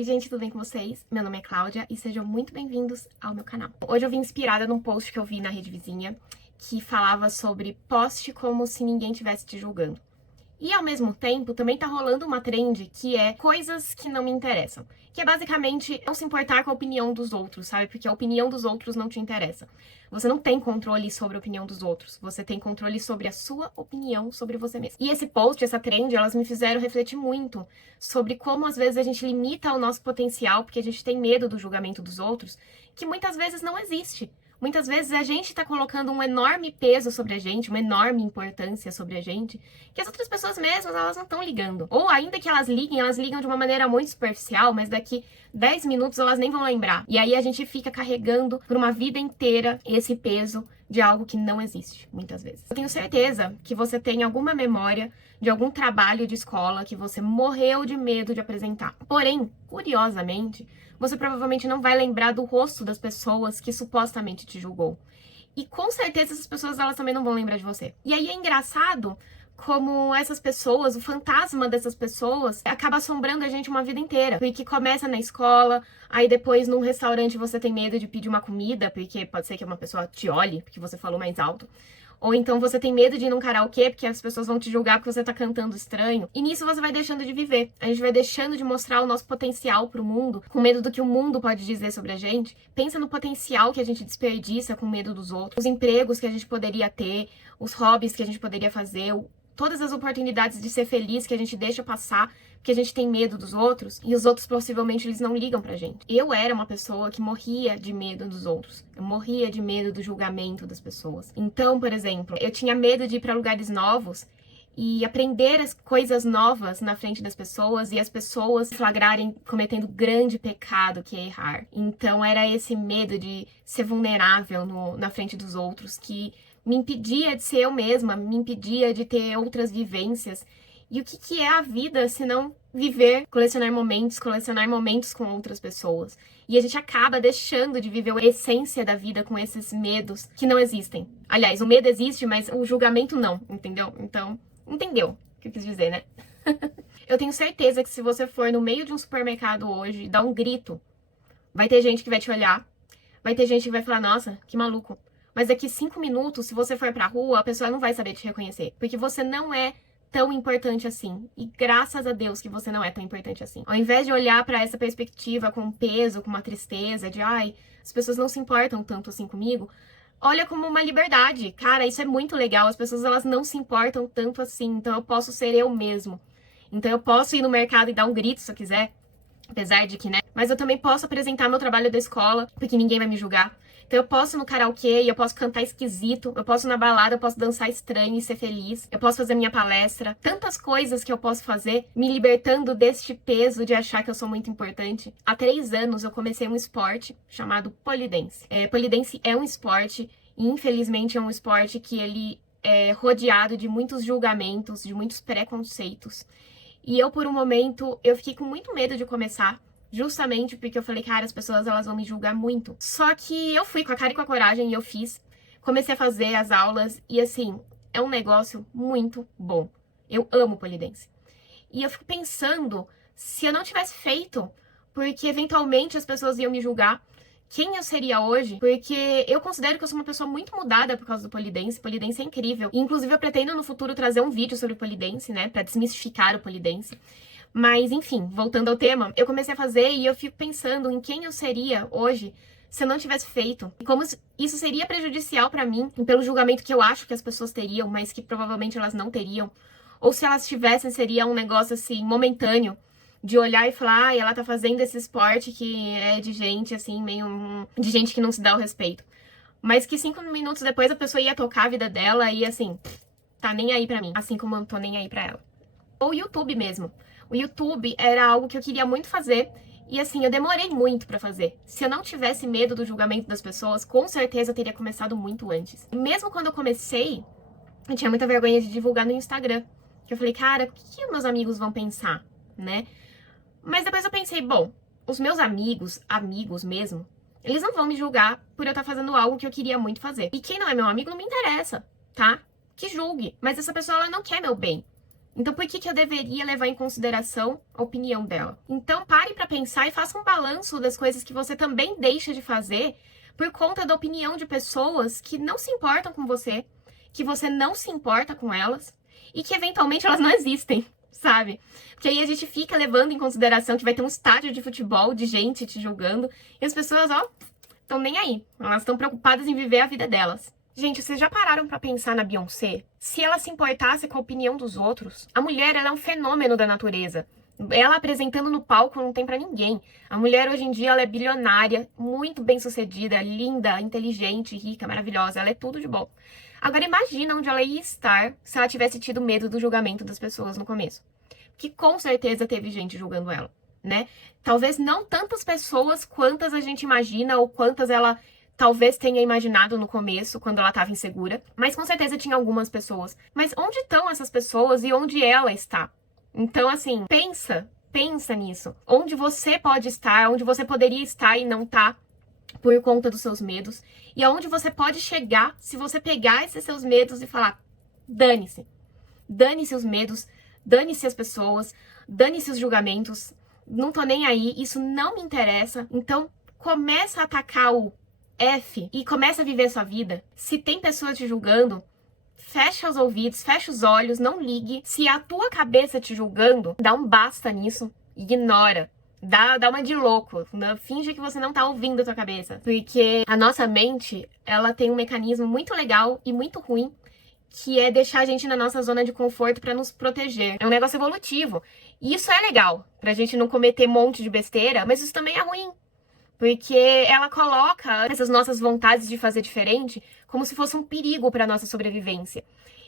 Oi gente, tudo bem com vocês? Meu nome é Cláudia e sejam muito bem-vindos ao meu canal. Hoje eu vim inspirada num post que eu vi na Rede Vizinha que falava sobre poste como se ninguém estivesse te julgando. E ao mesmo tempo também tá rolando uma trend que é coisas que não me interessam. Que é basicamente não se importar com a opinião dos outros, sabe? Porque a opinião dos outros não te interessa. Você não tem controle sobre a opinião dos outros. Você tem controle sobre a sua opinião sobre você mesmo. E esse post, essa trend, elas me fizeram refletir muito sobre como às vezes a gente limita o nosso potencial porque a gente tem medo do julgamento dos outros, que muitas vezes não existe. Muitas vezes a gente tá colocando um enorme peso sobre a gente, uma enorme importância sobre a gente, que as outras pessoas mesmas, elas não estão ligando. Ou ainda que elas ligam de uma maneira muito superficial, mas daqui 10 minutos elas nem vão lembrar. E aí a gente fica carregando por uma vida inteira esse peso de algo que não existe, muitas vezes. Eu tenho certeza que você tem alguma memória de algum trabalho de escola que você morreu de medo de apresentar. Porém, curiosamente, você provavelmente não vai lembrar do rosto das pessoas que supostamente te julgou. E com certeza essas pessoas, elas também não vão lembrar de você. E aí é engraçado como essas pessoas, o fantasma dessas pessoas, acaba assombrando a gente uma vida inteira. Porque começa na escola, aí depois num restaurante você tem medo de pedir uma comida, porque pode ser que uma pessoa te olhe, porque você falou mais alto. Ou então você tem medo de ir num karaokê, porque as pessoas vão te julgar porque você tá cantando estranho. E nisso você vai deixando de viver. A gente vai deixando de mostrar o nosso potencial pro mundo, com medo do que o mundo pode dizer sobre a gente. Pensa no potencial que a gente desperdiça com medo dos outros, os empregos que a gente poderia ter, os hobbies que a gente poderia fazer, todas as oportunidades de ser feliz que a gente deixa passar porque a gente tem medo dos outros, e os outros possivelmente eles não ligam pra gente. Eu era uma pessoa que morria de medo dos outros. Eu morria de medo do julgamento das pessoas. Então, por exemplo, eu tinha medo de ir pra lugares novos e aprender as coisas novas na frente das pessoas e as pessoas flagrarem cometendo grande pecado que é errar. Então era esse medo de ser vulnerável na frente dos outros que me impedia de ser eu mesma, me impedia de ter outras vivências. E o que é a vida se não viver, colecionar momentos com outras pessoas? E a gente acaba deixando de viver a essência da vida com esses medos que não existem. Aliás, o medo existe, mas o julgamento não, entendeu? Então, entendeu o que eu quis dizer, né? Eu tenho certeza que se você for no meio de um supermercado hoje e dar um grito, vai ter gente que vai te olhar, vai ter gente que vai falar, nossa, que maluco. Mas daqui 5 minutos, se você for pra rua, a pessoa não vai saber te reconhecer. Porque você não é tão importante assim. E graças a Deus que você não é tão importante assim. Ao invés de olhar pra essa perspectiva com peso, com uma tristeza, de ai, as pessoas não se importam tanto assim comigo, olha como uma liberdade. Cara, isso é muito legal. As pessoas, elas não se importam tanto assim. Então eu posso ser eu mesmo. Então eu posso ir no mercado e dar um grito se eu quiser. Apesar de que, né? Mas eu também posso apresentar meu trabalho da escola, porque ninguém vai me julgar. Então eu posso ir no karaokê, eu posso cantar esquisito, eu posso ir na balada, eu posso dançar estranho e ser feliz, eu posso fazer minha palestra. Tantas coisas que eu posso fazer, me libertando deste peso de achar que eu sou muito importante. Há 3 anos eu comecei um esporte chamado polidense. Polidense é um esporte, e infelizmente é um esporte que ele é rodeado de muitos julgamentos, de muitos preconceitos. E eu, por um momento, eu fiquei com muito medo de começar, justamente porque eu falei, cara, as pessoas elas vão me julgar muito. Só que eu fui com a cara e com a coragem e eu fiz. Comecei a fazer as aulas e, assim, é um negócio muito bom. Eu amo polidense. E eu fico pensando se eu não tivesse feito, porque eventualmente as pessoas iam me julgar, quem eu seria hoje, porque eu considero que eu sou uma pessoa muito mudada por causa do polidense. Polidense é incrível. E, inclusive, eu pretendo no futuro trazer um vídeo sobre polidense, né, pra desmistificar o polidense. Mas, enfim, voltando ao tema, eu comecei a fazer e eu fico pensando em quem eu seria hoje se eu não tivesse feito. E como isso seria prejudicial pra mim, pelo julgamento que eu acho que as pessoas teriam, mas que provavelmente elas não teriam. Ou se elas tivessem, seria um negócio, assim, momentâneo. De olhar e falar, ai, ela tá fazendo esse esporte que é de gente, assim, meio... de gente que não se dá o respeito. Mas que 5 minutos depois a pessoa ia tocar a vida dela e, assim, tá nem aí pra mim. Assim como eu não tô nem aí pra ela. Ou o YouTube mesmo. O YouTube era algo que eu queria muito fazer. E, assim, eu demorei muito pra fazer. Se eu não tivesse medo do julgamento das pessoas, com certeza eu teria começado muito antes. E mesmo quando eu comecei, eu tinha muita vergonha de divulgar no Instagram. Que eu falei, cara, o que os meus amigos vão pensar, né? Mas depois eu pensei, bom, os meus amigos mesmo, eles não vão me julgar por eu estar fazendo algo que eu queria muito fazer. E quem não é meu amigo não me interessa, tá? Que julgue. Mas essa pessoa, ela não quer meu bem. Então, por que eu deveria levar em consideração a opinião dela? Então, pare para pensar e faça um balanço das coisas que você também deixa de fazer por conta da opinião de pessoas que não se importam com você, que você não se importa com elas e que eventualmente elas não existem, sabe? Porque aí a gente fica levando em consideração que vai ter um estádio de futebol de gente te julgando e as pessoas, ó, estão nem aí. Elas estão preocupadas em viver a vida delas. Gente, vocês já pararam pra pensar na Beyoncé? Se ela se importasse com a opinião dos outros, a mulher, ela é um fenômeno da natureza. Ela apresentando no palco não tem pra ninguém. A mulher hoje em dia ela é bilionária, muito bem-sucedida, linda, inteligente, rica, maravilhosa. Ela é tudo de bom. Agora imagina onde ela ia estar se ela tivesse tido medo do julgamento das pessoas no começo. Que com certeza teve gente julgando ela, né? Talvez não tantas pessoas quantas a gente imagina ou quantas ela talvez tenha imaginado no começo, quando ela estava insegura, mas com certeza tinha algumas pessoas. Mas onde estão essas pessoas e onde ela está? Então, assim, pensa nisso. Onde você pode estar, onde você poderia estar e não tá por conta dos seus medos. E aonde você pode chegar se você pegar esses seus medos e falar: dane-se. Dane-se os medos, dane-se as pessoas, dane-se os julgamentos. Não tô nem aí, isso não me interessa. Então, começa a atacar o F e começa a viver sua vida. Se tem pessoas te julgando, fecha os ouvidos, fecha os olhos, não ligue. Se a tua cabeça te julgando, dá um basta nisso, ignora. Dá uma de louco, finge que você não tá ouvindo a tua cabeça. Porque a nossa mente, ela tem um mecanismo muito legal e muito ruim, que é deixar a gente na nossa zona de conforto pra nos proteger. É um negócio evolutivo. E isso é legal, pra gente não cometer um monte de besteira, mas isso também é ruim. Porque ela coloca essas nossas vontades de fazer diferente como se fosse um perigo para nossa sobrevivência.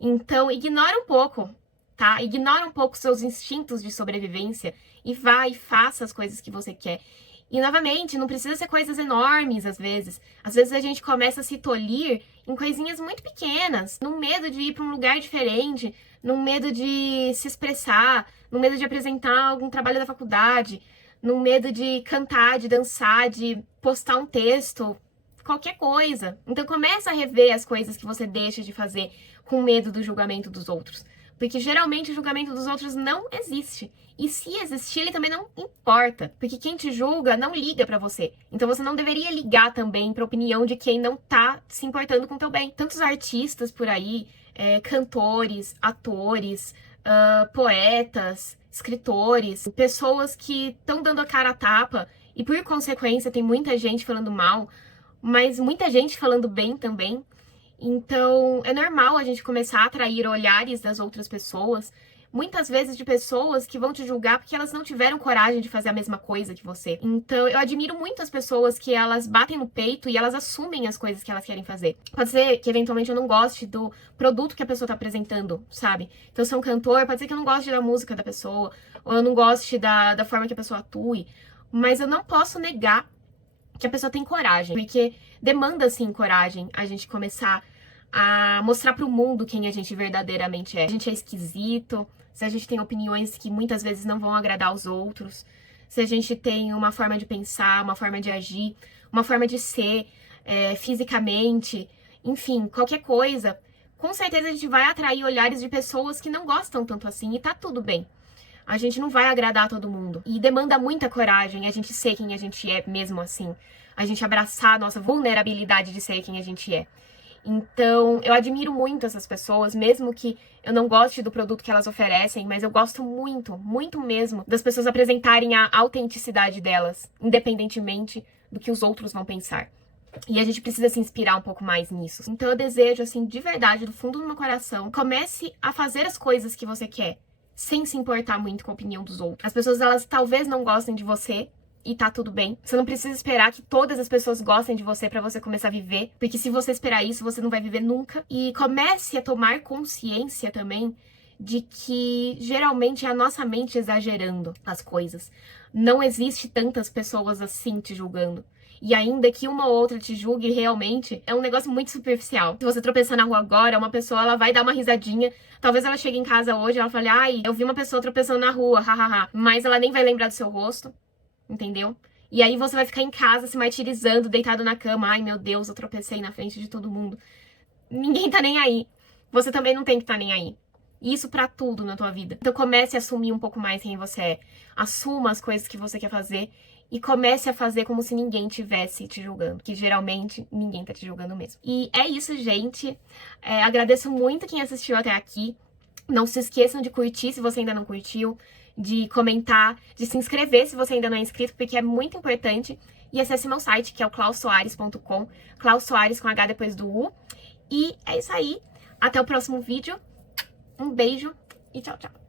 Então, ignora um pouco, tá? Ignora um pouco seus instintos de sobrevivência e vá e faça as coisas que você quer. E, novamente, não precisa ser coisas enormes, às vezes. Às vezes a gente começa a se tolir em coisinhas muito pequenas, num medo de ir para um lugar diferente, num medo de se expressar, num medo de apresentar algum trabalho da faculdade, no medo de cantar, de dançar, de postar um texto, qualquer coisa. Então começa a rever as coisas que você deixa de fazer com medo do julgamento dos outros. Porque geralmente o julgamento dos outros não existe. E se existir, ele também não importa. Porque quem te julga não liga pra você. Então você não deveria ligar também pra opinião de quem não tá se importando com o teu bem. Tantos artistas por aí, cantores, atores, poetas, escritores, pessoas que estão dando a cara a tapa e por consequência tem muita gente falando mal, mas muita gente falando bem também. Então é normal a gente começar a atrair olhares das outras pessoas, muitas vezes de pessoas que vão te julgar porque elas não tiveram coragem de fazer a mesma coisa que você. Então eu admiro muito as pessoas que elas batem no peito e elas assumem as coisas que elas querem fazer. Pode ser que eventualmente eu não goste do produto que a pessoa tá apresentando, sabe? Então se eu sou um cantor, pode ser que eu não goste da música da pessoa, ou eu não goste da forma que a pessoa atue, mas eu não posso negar que a pessoa tem coragem, porque demanda, sim, coragem a gente começar a mostrar pro mundo quem a gente verdadeiramente é. A gente é esquisito, se a gente tem opiniões que muitas vezes não vão agradar aos outros, se a gente tem uma forma de pensar, uma forma de agir, uma forma de ser, fisicamente, enfim, qualquer coisa, com certeza a gente vai atrair olhares de pessoas que não gostam tanto assim, e tá tudo bem. A gente não vai agradar todo mundo. E demanda muita coragem a gente ser quem a gente é mesmo assim. A gente abraçar a nossa vulnerabilidade de ser quem a gente é. Então, eu admiro muito essas pessoas, mesmo que eu não goste do produto que elas oferecem, mas eu gosto muito, muito mesmo, das pessoas apresentarem a autenticidade delas, independentemente do que os outros vão pensar. E a gente precisa se inspirar um pouco mais nisso. Então eu desejo, assim, de verdade, do fundo do meu coração, comece a fazer as coisas que você quer, sem se importar muito com a opinião dos outros. As pessoas, elas talvez não gostem de você, e tá tudo bem. Você não precisa esperar que todas as pessoas gostem de você pra você começar a viver, porque se você esperar isso, você não vai viver nunca. E comece a tomar consciência também de que geralmente é a nossa mente exagerando as coisas. Não existe tantas pessoas assim te julgando. E ainda que uma ou outra te julgue realmente, é um negócio muito superficial. Se você tropeçar na rua agora, uma pessoa, ela vai dar uma risadinha. Talvez ela chegue em casa hoje e ela fale: ai, eu vi uma pessoa tropeçando na rua, hahaha. Mas ela nem vai lembrar do seu rosto, entendeu? E aí você vai ficar em casa se martirizando, deitado na cama. Ai, meu Deus, eu tropecei na frente de todo mundo. Ninguém tá nem aí. Você também não tem que estar nem aí. E isso pra tudo na tua vida. Então comece a assumir um pouco mais quem você é. Assuma as coisas que você quer fazer e comece a fazer como se ninguém tivesse te julgando, que geralmente ninguém tá te julgando mesmo. E é isso, gente. Agradeço muito quem assistiu até aqui. Não se esqueçam de curtir se você ainda não curtiu, de comentar, de se inscrever se você ainda não é inscrito, porque é muito importante. E acesse meu site, que é o clausoares.com, Klaus Soares com H depois do U. E é isso aí. Até o próximo vídeo. Um beijo e tchau, tchau.